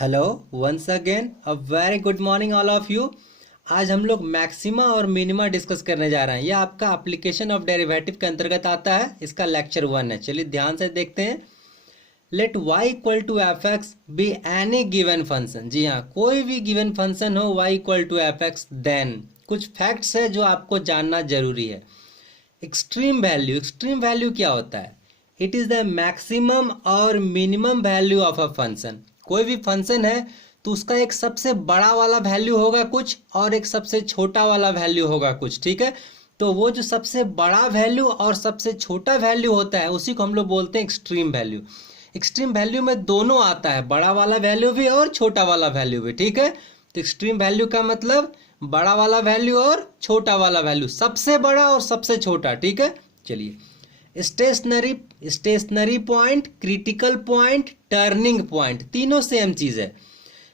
Hello once again a very good morning all of you. आज हम लोग maxima और मिनिमा डिस्कस करने जा रहे हैं। यह आपका एप्लीकेशन ऑफ डेरिवेटिव के अंतर्गत आता है। इसका लेक्चर 1 है। चलिए ध्यान से देखते हैं। Let y equal to f x be any given function. जी हाँ, कोई भी गिवन फंक्शन हो y equal to f x, then कुछ फैक्ट्स है जो आपको जानना जरूरी है। एक्सट्रीम वैल्यू क्या होता है? इट इज द मैक्सिमम और minimum value of a function. कोई भी फंक्शन है तो उसका एक सबसे बड़ा वाला वैल्यू होगा कुछ और एक सबसे छोटा वाला वैल्यू होगा कुछ। ठीक है, तो वो जो सबसे बड़ा वैल्यू और सबसे छोटा वैल्यू होता है उसी को हम लोग बोलते हैं एक्सट्रीम वैल्यू। एक्सट्रीम वैल्यू में दोनों आता है, बड़ा वाला वैल्यू भी और छोटा वाला वैल्यू भी। ठीक है, तो एक्सट्रीम वैल्यू का मतलब बड़ा वाला वैल्यू और छोटा वाला वैल्यू, सबसे बड़ा और सबसे छोटा। ठीक है, चलिए stationary point, critical point, turning point, तीनों सेम चीज है।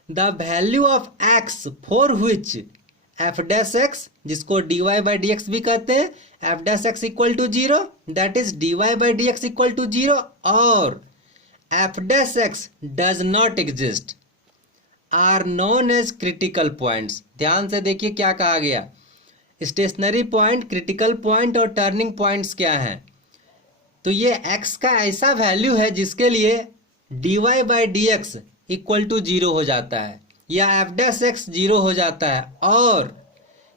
The value of x for which f dash x, जिसको d y by D x भी कहते हैं, f dash x equal to zero, that is d y by D x equal to zero, और f dash x does not exist are known as critical points. ध्यान से देखिए क्या कहा गया। स्टेशनरी पॉइंट, क्रिटिकल पॉइंट और turning points क्या हैं? तो ये x का ऐसा वैल्यू है जिसके लिए dy by D x equal to zero हो जाता है, या एफ डैश एक्स जीरो हो जाता है, और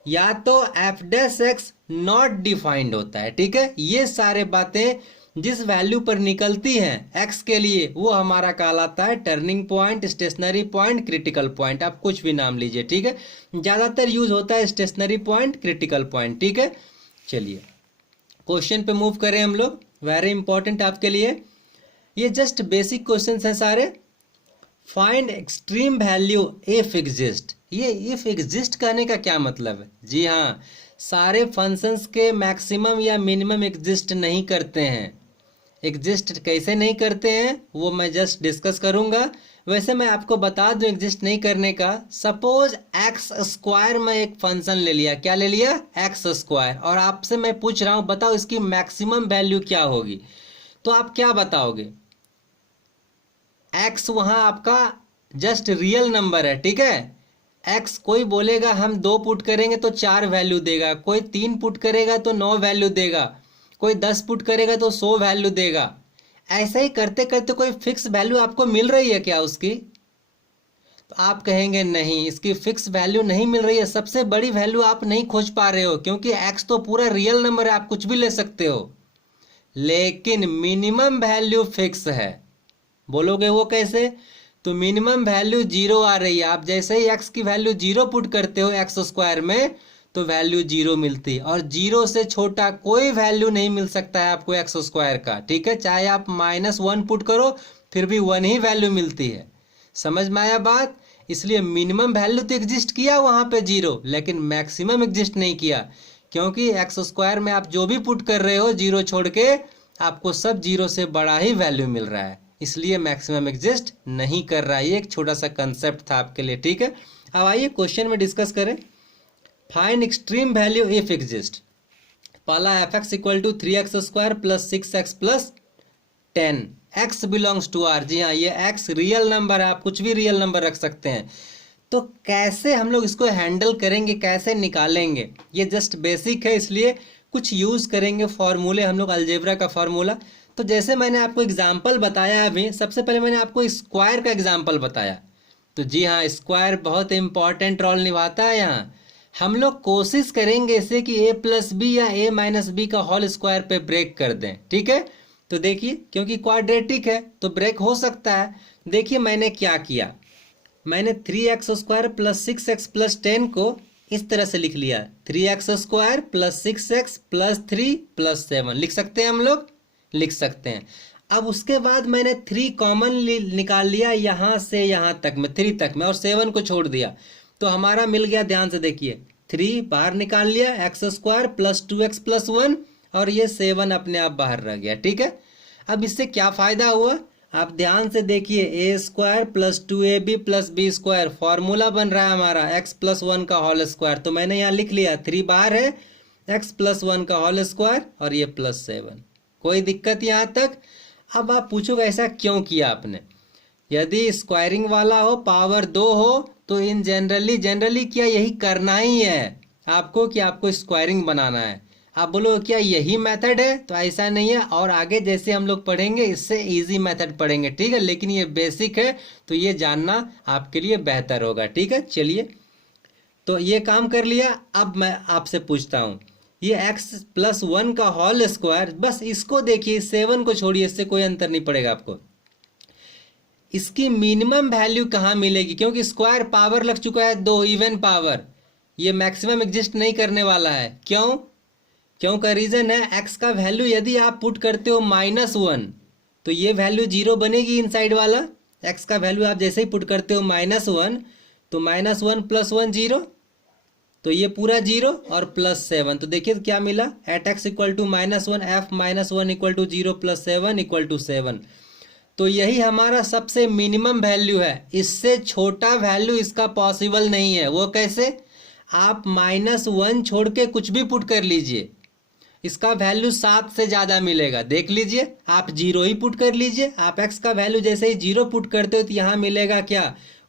या तो F dash x not defined होता है। ठीक है, ये सारे बातें जिस वैल्यू पर निकलती हैं x के लिए वो हमारा कहलाता है turning point, stationery point, critical point. आप कुछ भी नाम लीजिए। ठीक है, ज्यादातर यूज होता है स्टेशनरी पॉइंट, क्रिटिकल पॉइंट। ठीक है, चलिए क्वेश्चन पे मूव करें हम लोग। वेरी इंपॉर्टेंट आपके लिए, ये जस्ट बेसिक क्वेश्चन है सारे। Find extreme value if exist. ये इफ एग्जिस्ट कहने का क्या मतलब है? जी हाँ, सारे फंक्शंस के मैक्सिमम या मिनिमम एग्जिस्ट नहीं करते हैं। एग्जिस्ट कैसे नहीं करते हैं वो मैं जस्ट डिस्कस करूंगा। वैसे मैं आपको बता दूं एग्जिस्ट नहीं करने का। सपोज एक्स स्क्वायर में एक फंक्शन ले लिया। क्या ले लिया? X square. और आपसे मैं पूछ रहा हूं बताओ इसकी मैक्सिमम वैल्यू क्या होगी? तो आप क्या बताओगे? एक्स वहां आपका जस्ट रियल नंबर है। ठीक है, एक्स कोई बोलेगा हम 2 पुट करेंगे तो 4 वैल्यू देगा, कोई 3 पुट करेगा तो 9 वैल्यू देगा, कोई 10 पुट करेगा तो 100 वैल्यू देगा। ऐसा ही करते करते कोई फिक्स वैल्यू आपको मिल रही है क्या उसकी? तो आप कहेंगे नहीं, इसकी फिक्स वैल्यू नहीं मिल रही है। सबसे बड़ी वैल्यू आप नहीं खोज पा रहे हो क्योंकि एक्स तो पूरा रियल नंबर है, आप कुछ भी ले सकते हो। लेकिन मिनिमम वैल्यू फिक्स है। बोलोगे वो कैसे? तो मिनिमम वैल्यू जीरो आ रही है। आप जैसे ही एक्स की वैल्यू जीरो पुट करते हो एक्स स्क्वायर में तो वैल्यू जीरो मिलती है, और जीरो से छोटा कोई वैल्यू नहीं मिल सकता है आपको एक्स स्क्वायर का। ठीक है, चाहे आप -1 पुट करो फिर भी 1 ही वैल्यू मिलती है। समझ में आया बात? इसलिए मिनिमम वैल्यू तो एग्जिस्ट किया वहां पे जीरो, लेकिन मैक्सिमम एग्जिस्ट नहीं किया, क्योंकि एक्स स्क्वायर में आप जो भी पुट कर रहे हो जीरो छोड़ के आपको सब जीरो से बड़ा ही वैल्यू मिल रहा है, इसलिए मैक्सिमम एग्जिस्ट नहीं कर रहा है। ये एक छोटा सा कंसेप्ट था आपके लिए। ठीक है, अब आइए क्वेश्चन में डिस्कस करें। Find extreme value if exist. पहला f x equal to 3x square plus 6x plus 10, x belongs to r। जी हाँ, ये x रियल नंबर है, आप कुछ भी रियल नंबर रख सकते हैं। तो कैसे हम लोग इसको हैंडल करेंगे, कैसे निकालेंगे? ये जस्ट बेसिक है, इसलिए कुछ यूज करेंगे फॉर्मूले हम लोग, अलजेब्रा का फॉर्मूला। तो जैसे मैंने आपको एग्जाम्पल बताया अभी, सबसे पहले मैंने आपको स्क्वायर का एग्जाम्पल बताया। तो जी हाँ, स्क्वायर बहुत इंपॉर्टेंट रोल निभाता है यहाँ। हम लोग कोशिश करेंगे इसे कि a प्लस बी या a माइनस बी का होल स्क्वायर पे ब्रेक कर दें। ठीक है, तो देखिए क्योंकि क्वाड्रेटिक है तो ब्रेक हो सकता है। देखिए मैंने क्या किया, मैंने 3x square plus 6x plus 10 को इस तरह से लिख लिया। 3x square plus 6x plus 3 plus 7 लिख सकते हैं हम लोग, लिख सकते हैं। अब उसके बाद मैंने 3 कॉमन निकाल लिया यहाँ से यहाँ तक में, 3 तक में, और 7 को छोड़ दिया तो हमारा मिल गया। ध्यान से देखिए, 3 बाहर निकाल लिया, x square plus 2x plus 1, और ये 7 अपने आप बाहर रह गया। ठीक है, अब इससे क्या फायदा हुआ आप ध्यान से देखिए। A square plus 2ab plus b square, formula बन रहा है हमारा x प्लस 1 का होल स्क्वायर। तो मैंने यहाँ लिख लिया 3 बाहर है, x प्लस 1 का होल स्क्वायर और ये प्लस 7। कोई दिक्कत यहाँ तक? अब आप पूछोगे ऐसा क्यों किया आपने? यदि स्क्वायरिंग वाला हो, पावर 2 हो, तो इन जनरली क्या यही करना ही है आपको कि आपको स्क्वायरिंग बनाना है। आप बोलो क्या यही मेथड है, तो ऐसा नहीं है, और आगे जैसे हम लोग पढ़ेंगे इससे इजी मेथड पढ़ेंगे, ठीक है। लेकिन ये बेसिक है तो ये जानना आपके लिए बेहतर होगा, ठीक है। चलिए, तो ये काम कर लिया। अब मैं आपसे पूछता हूँ, ये x+1 का होल स्क्वायर, बस इसको देखिए, 7 को छोड़िए, इससे कोई अंतर नहीं पड़ेगा आपको। इसकी मिनिमम वैल्यू कहाँ मिलेगी, क्योंकि स्क्वायर पावर लग चुका है 2, इवन पावर, ये मैक्सिमम एग्जिस्ट नहीं करने वाला है। क्यों का रीजन है, x का वैल्यू यदि आप पुट करते हो -1 तो ये वैल्यू 0 बनेगी इनसाइड वाला। x का वैल्यू आप जैसे ही पुट करते हो -1 तो -1 + 1 0, तो ये पूरा 0 और +7, तो देखिए क्या मिला, @x = -1, f -1 = 0 + 7 = 7। तो यही हमारा सबसे मिनिमम वैल्यू है, इससे छोटा वैल्यू इसका पॉसिबल नहीं है। वो कैसे, आप -1 छोड़ के कुछ भी पुट कर लीजिए, इसका वैल्यू 7 से ज़्यादा मिलेगा। देख लीजिए, आप 0 ही पुट कर लीजिए, आप x का वैल्यू जैसे ही 0 पुट करते हो तो यहाँ मिलेगा क्या,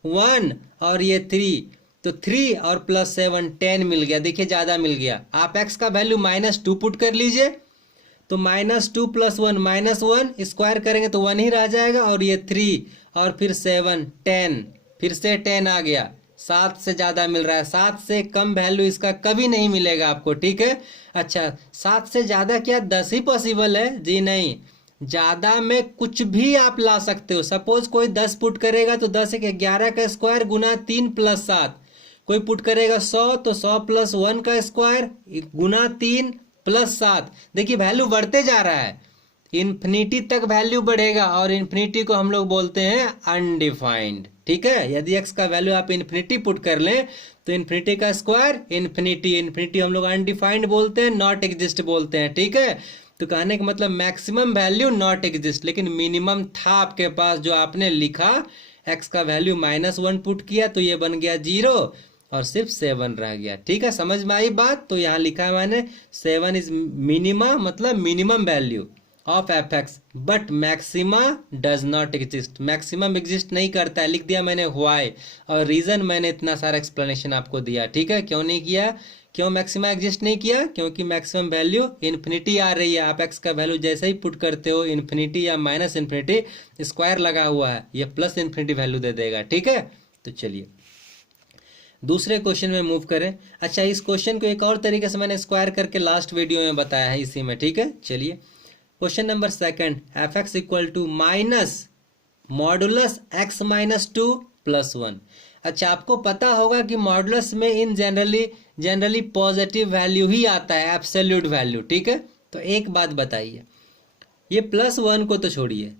1 और ये 3, तो 3 और +7 10 मिल गया। देखिए ज़्यादा मिल गया। आप x का वैल्यू -2 पुट कर लीजिए, तो -2 + 1 -1, स्क्वायर करेंगे तो 1 ही रह जाएगा, और ये 3 और फिर 7 10, फिर से 10 आ गया। 7 से ज़्यादा मिल रहा है, 7 से कम वैल्यू इसका कभी नहीं मिलेगा आपको, ठीक है। अच्छा, 7 से ज़्यादा क्या 10 ही पॉसिबल है, जी नहीं, ज़्यादा में कुछ भी आप ला सकते हो। सपोज कोई 10 पुट करेगा तो 10 × 11 का स्क्वायर गुना 3 + 7, कोई पुट करेगा 100 तो 100 + 1 का स्क्वायर गुना 3 + 7। देखिए वैल्यू बढ़ते जा रहा है, इन्फिनिटी तक वैल्यू बढ़ेगा, और इन्फिनिटी को हम लोग बोलते हैं अनडिफाइंड, ठीक है। यदि x का वैल्यू आप इन्फिनिटी पुट कर लें तो इन्फिनिटी का स्क्वायर इन्फिनिटी हम लोग अनडिफाइंड बोलते हैं, नॉट एग्जिस्ट बोलते हैं, ठीक है। तो कहने का मतलब मैक्सिमम वैल्यू नॉट एग्जिस्ट, लेकिन मिनिमम था आपके पास जो आपने लिखा, x का वैल्यू -1 पुट किया तो ये बन गया 0 और सिर्फ 7 रह गया, ठीक है। समझ में आई बात, तो यहाँ लिखा है मैंने 7 इज मिनिमा, मतलब minimum value of fx, but maxima does not exist, maximum exist नहीं करता है, लिख दिया मैंने व्हाई, और रीजन मैंने इतना सारा एक्सप्लेनेशन आपको दिया, ठीक है। क्यों नहीं किया, क्यों मैक्सिमा एग्जिस्ट नहीं किया, क्योंकि मैक्सिमम वैल्यू इन्फिनिटी आ रही है। आप x का वैल्यू जैसे ही पुट करते हो इन्फिनिटी या -इन्फिनिटी, स्क्वायर लगा हुआ है, ये +इन्फिनिटी वैल्यू दे देगा, ठीक है। तो चलिए दूसरे क्वेश्चन में मूव करें। अच्छा, इस क्वेश्चन को एक और तरीके से मैंने स्क्वायर करके लास्ट वीडियो में बताया है इसी में, ठीक है। चलिए question number 2, fx = modulus x - 2 + 1। अच्छा, आपको पता होगा कि मॉडुलस में इन जनरली पॉजिटिव वैल्यू ही आता है, एब्सोल्यूट वैल्यू, ठीक है। तो एक बात बताइए, ये +1 को तो छोड़िए,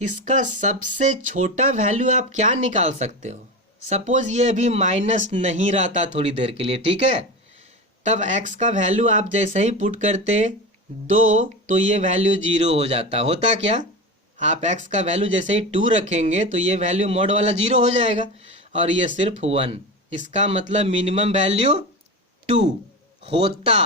इसका सबसे छोटा वैल्यू आप क्या निकाल सकते हो। सपोज ये अभी माइनस नहीं रहता थोड़ी देर के लिए, ठीक है, तब x का वैल्यू आप जैसे ही पुट करते 2 तो ये वैल्यू 0 हो जाता। होता क्या, आप x का वैल्यू जैसे ही 2 रखेंगे तो ये वैल्यू मॉड वाला 0 हो जाएगा, और ये सिर्फ 1, इसका मतलब मिनिमम वैल्यू 2 होता,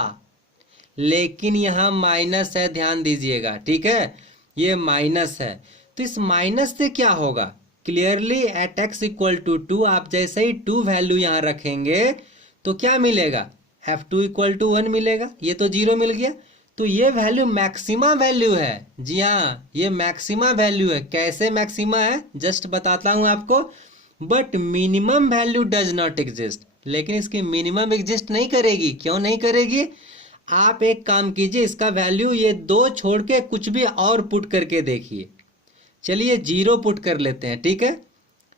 लेकिन यहाँ माइनस है, ध्यान दीजिएगा, ठीक है, ये माइनस है। तो इस माइनस से क्या होगा, क्लियरली @x = 2, आप जैसे ही 2 वैल्यू यहाँ रखेंगे तो क्या मिलेगा, f2 = 1 मिलेगा, ये तो 0 मिल गया। तो ये वैल्यू मैक्सिमा वैल्यू है, जी हाँ, ये मैक्सिमा वैल्यू है। कैसे मैक्सिमा है, जस्ट बताता हूँ आपको, but minimum value does not exist, लेकिन इसकी मिनिमम एग्जिस्ट नहीं करेगी। क्यों नहीं करेगी, आप एक काम कीजिए, इसका वैल्यू ये 2 छोड़ के कुछ भी और पुट करके देखिए। चलिए 0 पुट कर लेते हैं, ठीक है,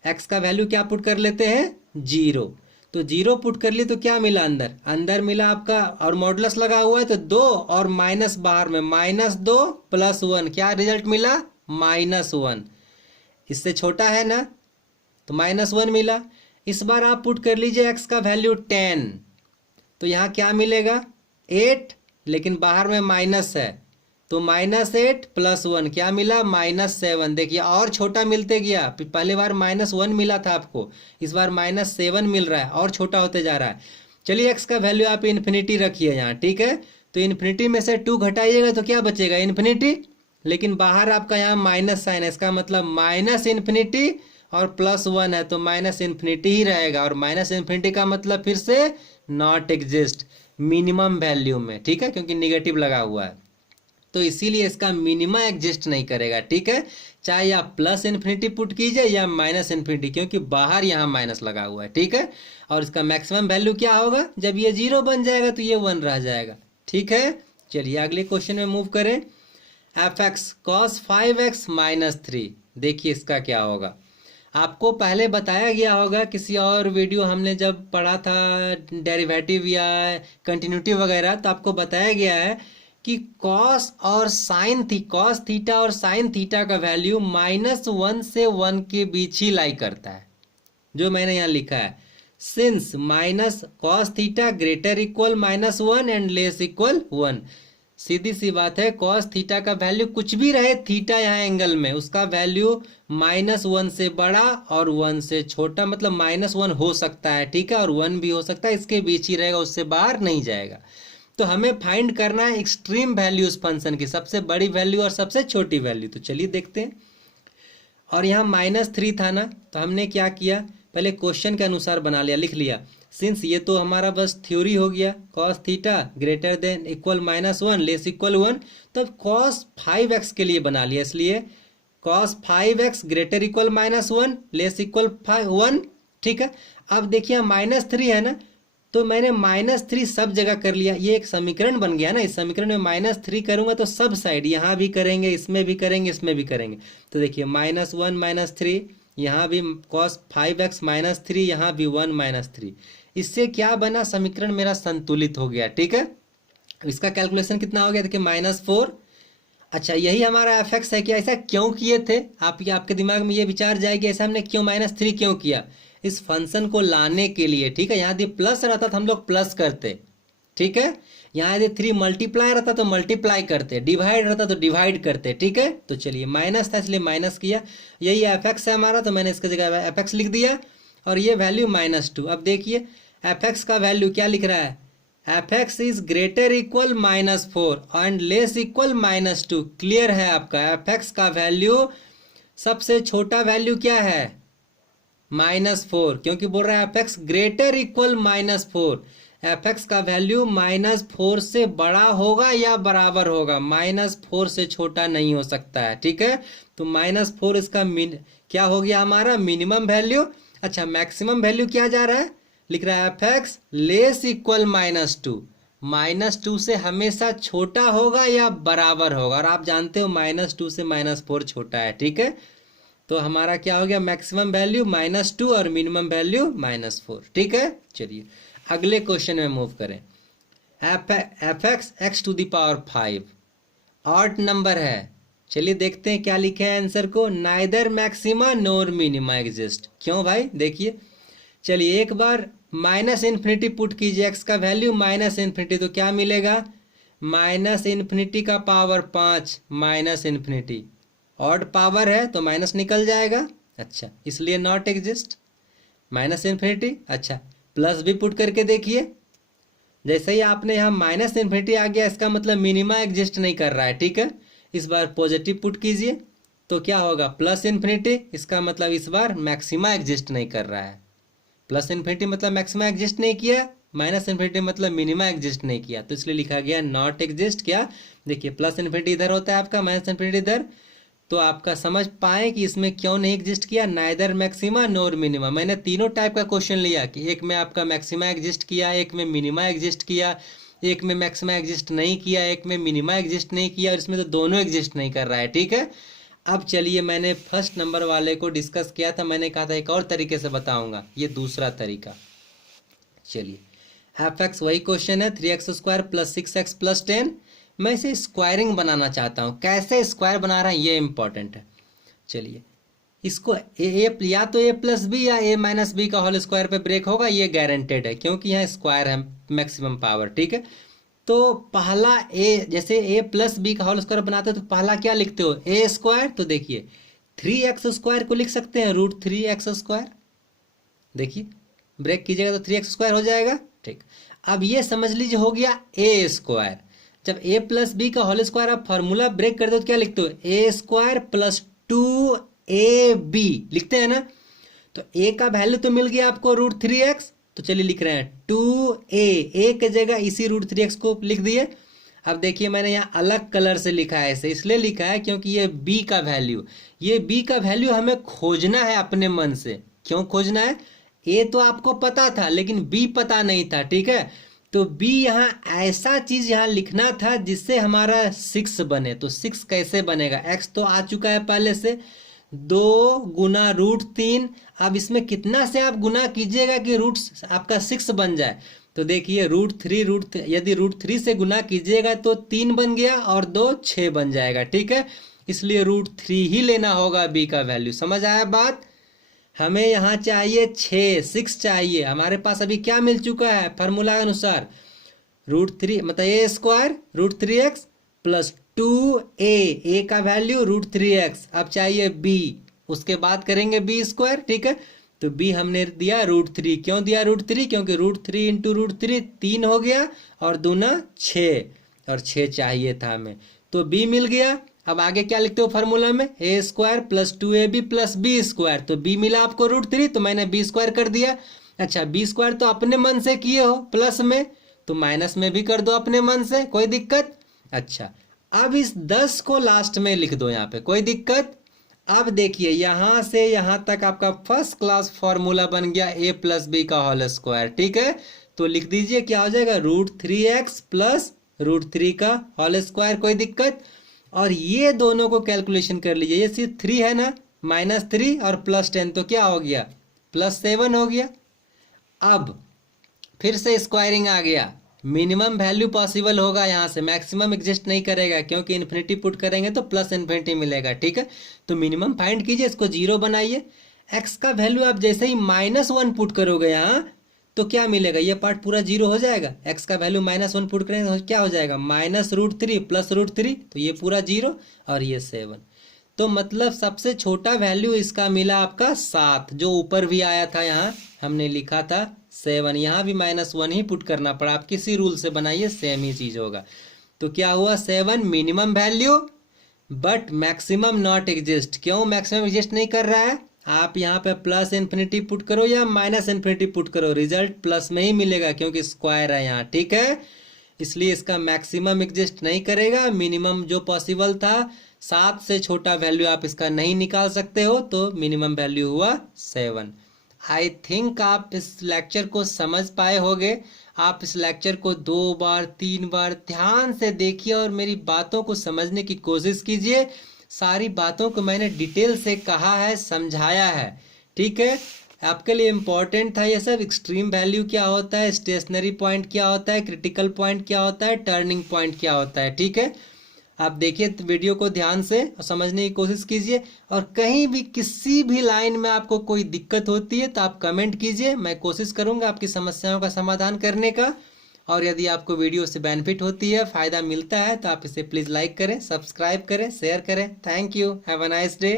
x का वैल्यू क्या पुट कर लेते हैं, 0, तो 0 पुट कर लिए तो क्या मिला, अंदर मिला आपका, और मॉडुलस लगा हुआ है तो 2 और माइनस बाहर में, -2 + 1, क्या रिजल्ट मिला, -1, इससे छोटा है ना, तो -1 मिला। इस बार आप पुट कर लीजिए x का वैल्यू 10, तो यहाँ क्या मिलेगा, 8, लेकिन बाहर में माइनस है, तो -8 + 1 क्या मिला, -7। देखिए और छोटा मिलते गया, पहले बार -1 मिला था आपको, इस बार -7 मिल रहा है, और छोटा होते जा रहा है। चलिए x का वैल्यू आप इन्फिनिटी रखिए यहाँ, ठीक है, तो इन्फिनिटी में से 2 घटाइएगा तो क्या बचेगा, इन्फिनिटी, लेकिन बाहर आपका यहाँ माइनस साइन है, इसका मतलब -इन्फिनिटी और प्लस 1 है तो माइनस इन्फिनिटी ही रहेगा, और माइनस इन्फिनिटी का मतलब फिर से नॉट एग्जिस्ट मिनिमम वैल्यू में, ठीक है, क्योंकि निगेटिव लगा हुआ है, तो इसीलिए इसका मिनिमा एग्जिस्ट नहीं करेगा, ठीक है। चाहे आप प्लस इन्फिनिटी पुट कीजिए या माइनस इन्फिनिटी, क्योंकि बाहर यहाँ माइनस लगा हुआ है, ठीक है। और इसका मैक्सिमम वैल्यू क्या होगा, जब ये 0 बन जाएगा तो ये 1 रह जाएगा, ठीक है। चलिए अगले क्वेश्चन में मूव करें। F x cos 5x minus 3, देखिए इसका क्या होगा। आपको पहले बताया गया होगा किसी और वीडियो हमने जब पढ़ा था डेरिवेटिव या कंटिन्यूटी वगैरह, तो आपको बताया गया है कि कॉस और साइन थी, कॉस थीटा और साइन थीटा का वैल्यू -1 से 1 के बीच ही लाई करता है, जो मैंने यहाँ लिखा है। Since minus cos theta greater equal -1 and less equal 1, सीधी सी बात है, कॉस थीटा का वैल्यू कुछ भी रहे, थीटा यहाँ एंगल में, उसका वैल्यू -1 से बड़ा और 1 से छोटा, मतलब -1 हो सकता है, ठीक है, और 1 भी हो सकता है, इसके बीच ही रहेगा, उससे बाहर नहीं जाएगा। तो हमें फाइंड करना है एक्सट्रीम वैल्यू उस फंक्शन की, सबसे बड़ी वैल्यू और सबसे छोटी वैल्यू। तो चलिए देखते हैं। और यहाँ -3 था ना, तो हमने क्या किया, पहले क्वेश्चन के अनुसार बना लिया, लिख लिया। सिंस ये तो हमारा बस थ्योरी हो गया, cos theta greater than equal -1 less equal 1, तब कॉस 5x के लिए बना लिया, इसलिए cos 5x greater equal -1 less equal 1, ठीक है। अब देखिए -3 है ना, तो मैंने -3 सब जगह कर लिया, ये एक समीकरण बन गया ना। इस समीकरण में -3 करूंगा तो सब साइड, यहाँ भी करेंगे, इसमें भी करेंगे, इसमें भी करेंगे, तो देखिए -1 -3, यहाँ भी cos 5x -3, यहाँ भी 1 -3, इससे क्या बना, समीकरण मेरा संतुलित हो गया, ठीक है। इसका कैलकुलेशन कितना हो गया, देखिए -4। अच्छा, यही हमारा एफ एक्स है। क्या ऐसा क्यों किए थे, आपके दिमाग में ये विचार जाएगी, ऐसा हमने क्यों -3 क्यों किया, इस फंक्शन को लाने के लिए, ठीक है। यहाँ यदि प्लस रहता तो हम लोग प्लस करते, ठीक है। यहाँ यदि 3 मल्टीप्लाई रहता तो मल्टीप्लाई करते, डिवाइड रहता तो डिवाइड करते, ठीक है। तो चलिए माइनस था इसलिए माइनस किया, यही एफ एक्स है हमारा, तो मैंने इसकी जगह एफ एक्स लिख दिया, और ये वैल्यू -2। अब देखिए एफ एक्स का वैल्यू क्या लिख रहा है, F x is greater equal -4 and less equal -2, clear है आपका। एफ एक्स का वैल्यू सबसे छोटा वैल्यू क्या है, -4, क्योंकि बोल रहा है F x greater equal -4, F x का वैल्यू -4 से बड़ा होगा या बराबर होगा, -4 से छोटा नहीं हो सकता है, ठीक है। तो -4 इसका क्या हो गया हमारा मिनिमम वैल्यू। अच्छा, मैक्सिमम वैल्यू क्या जा रहा है, लिख रहा है एफ एक्स लेस इक्वल -2, -2 से हमेशा छोटा होगा या बराबर होगा, और आप जानते हो -2 से -4 छोटा है, ठीक है। तो हमारा क्या हो गया, मैक्सिमम वैल्यू -2 और मिनिमम वैल्यू -4, ठीक है। चलिए अगले क्वेश्चन में मूव करें। F X X to the power 5 odd number है। चलिए देखते हैं क्या लिखे है आंसर को, neither maxima nor minima exist. क्यों भाई, देखिए चलिए एक बार -इन्फिनिटी पुट कीजिए, एक्स का वैल्यू -इन्फिनिटी, तो क्या मिलेगा, -इन्फिनिटी का पावर 5 -इन्फिनिटी, ऑड पावर है तो माइनस निकल जाएगा, अच्छा इसलिए नॉट एग्जिस्ट -इन्फिनिटी। अच्छा, प्लस भी पुट करके देखिए, जैसे ही आपने यहाँ -इन्फिनिटी आ गया, इसका मतलब मिनिमा एग्जिस्ट नहीं कर रहा है, ठीक है। इस बार पॉजिटिव पुट कीजिए तो क्या होगा, +इन्फिनिटी, इसका मतलब इस बार मैक्सिमा एग्जिस्ट नहीं कर रहा है। +इन्फिनिटी मतलब मैक्सिमा एग्जिस्ट नहीं किया, -इन्फिनिटी मतलब मिनिमा एग्जिस्ट नहीं किया, तो इसलिए लिखा गया नॉट एग्जिस्ट। क्या, देखिए +इन्फिनिटी इधर होता है आपका, -इन्फिनिटी इधर, तो आपका समझ पाए कि इसमें क्यों नहीं एग्जिस्ट किया, नाइदर मैक्सिमा नोर मिनिमा। मैंने तीनों टाइप का क्वेश्चन लिया कि एक में आपका मैक्सिमा एग्जिस्ट किया, एक में मिनिमा एग्जिस्ट किया, एक में मैक्सिमा एग्जिस्ट नहीं किया, एक में मिनिमा एग्जिस्ट नहीं किया, और इसमें तो दोनों एग्जिस्ट नहीं कर रहा है, ठीक है। अब चलिए, मैंने फर्स्ट नंबर वाले को डिस्कस किया था, मैंने कहा था एक और तरीके से बताऊंगा, ये दूसरा तरीका। चलिए एफ एक्स वही क्वेश्चन है, 3x² + 6x + 10, मैं इसे स्क्वायरिंग बनाना चाहता हूँ, कैसे स्क्वायर बना रहा है ये इंपॉर्टेंट है। चलिए इसको या तो a+b या a-b का होल स्क्वायर पे ब्रेक होगा, ये गारंटेड है, क्योंकि यहाँ स्क्वायर है मैक्सिमम पावर, ठीक है। तो पहला जैसे a+b का होल स्क्वायर बनाते हो तो पहला क्या लिखते हो, a², तो देखिए 3x² को लिख सकते हैं √3x², देखिए ब्रेक कीजिएगा तो 3x² हो जाएगा, ठीक। अब ये समझ लीजिए हो गया a², जब a+b का होल स्क्वायर आप फॉर्मूला ब्रेक कर दो तो क्या लिखते हो, a² + 2ab लिखते हैं ना, तो a का वैल्यू तो मिल गया आपको √3x, तो चलिए लिख रहे हैं 2a, a की जगह इसी √3x को लिख दिए। अब देखिए मैंने यहाँ अलग कलर से लिखा है, इसे इसलिए लिखा है क्योंकि ये b का वैल्यू हमें खोजना है अपने मन से। क्यों खोजना है? a तो आपको पता था लेकिन b पता नहीं था, ठीक है। तो b यहाँ ऐसा चीज यहाँ लिखना था जिससे हमारा 6 बने। तो 6 कैसे बनेगा? x तो आ चुका है पहले से, 2 गुना √3। अब इसमें कितना से आप गुना कीजिएगा कि रूट आपका 6 बन जाए? तो देखिए √3 यदि √3 से गुना कीजिएगा तो 3 बन गया और 2 6 बन जाएगा, ठीक है। इसलिए √3 ही लेना होगा b का वैल्यू। समझ आया बात? हमें यहाँ चाहिए 6 चाहिए। हमारे पास अभी क्या मिल चुका है फॉर्मूला के अनुसार? √3 मतलब a² √3x प्लस 2a का वैल्यू √3x। अब चाहिए b, उसके बाद करेंगे b², ठीक है। तो b हमने दिया √3। क्यों दिया √3? क्योंकि √3 इंटू √3 3 हो गया और दूना 6, और 6 चाहिए था हमें, तो b मिल गया। अब आगे क्या लिखते हो फार्मूला में? a² plus 2ab plus b²। तो b मिला आपको √3, तो मैंने b² कर दिया। अच्छा b² तो अपने मन से किए हो प्लस में, तो माइनस में भी कर दो अपने मन से, कोई दिक्कत? अच्छा अब इस 10 को लास्ट में लिख दो यहाँ पे, कोई दिक्कत? अब देखिए यहाँ से यहाँ तक आपका फर्स्ट क्लास फॉर्मूला बन गया a प्लस बी का होल स्क्वायर, ठीक है। तो लिख दीजिए क्या हो जाएगा? √3x प्लस √3 का होल स्क्वायर, कोई दिक्कत? और ये दोनों को कैलकुलेशन कर लीजिए। ये सिर्फ 3 है ना, -3 और +10 तो क्या हो गया? +7 हो गया। अब फिर से स्क्वायरिंग आ गया, मिनिमम वैल्यू पॉसिबल होगा यहाँ से, मैक्सिमम एग्जिस्ट नहीं करेगा क्योंकि इन्फिनिटी पुट करेंगे तो प्लस इन्फिनिटी मिलेगा, ठीक है। तो मिनिमम फाइंड कीजिए, इसको 0 बनाइए। x का वैल्यू आप जैसे ही -1 पुट करोगे यहाँ तो क्या मिलेगा? ये पार्ट पूरा 0 हो जाएगा। x का वैल्यू -1 पुट करेंगे तो क्या हो जाएगा? -√3 प्लस √3, तो ये पूरा 0 और ये 7। तो मतलब सबसे छोटा वैल्यू इसका मिला आपका 7, जो ऊपर भी आया था यहाँ हमने लिखा था 7। यहाँ भी -1 ही पुट करना पड़ा, आप किसी रूल से बनाइए सेम ही चीज होगा। तो क्या हुआ? 7 minimum value but maximum not exist. क्यों मैक्सिमम एग्जिस्ट नहीं कर रहा है? आप यहाँ पे प्लस इन्फिनिटी पुट करो या माइनस इन्फिनिटी पुट करो, रिजल्ट प्लस में ही मिलेगा क्योंकि स्क्वायर है यहाँ, ठीक है। इसलिए इसका मैक्सिमम एग्जिस्ट नहीं करेगा। मिनिमम जो पॉसिबल था 7 से छोटा वैल्यू आप इसका नहीं निकाल सकते हो, तो मिनिमम वैल्यू हुआ 7। आई थिंक आप इस लेक्चर को समझ पाए होंगे। आप इस लेक्चर को 2 बार 3 बार ध्यान से देखिए और मेरी बातों को समझने की कोशिश कीजिए। सारी बातों को मैंने डिटेल से कहा है, समझाया है, ठीक है। आपके लिए इम्पोर्टेंट था ये सब। एक्सट्रीम वैल्यू क्या होता है, स्टेशनरी पॉइंट क्या होता है, क्रिटिकल पॉइंट क्या होता है, टर्निंग पॉइंट क्या होता है, ठीक है। आप देखिए वीडियो को ध्यान से और समझने की कोशिश कीजिए। और कहीं भी किसी भी लाइन में आपको कोई दिक्कत होती है तो आप कमेंट कीजिए, मैं कोशिश करूंगा आपकी समस्याओं का समाधान करने का। और यदि आपको वीडियो से बेनिफिट होती है, फ़ायदा मिलता है, तो आप इसे प्लीज़ लाइक करें, सब्सक्राइब करें, शेयर करें। Thank you, have a nice day.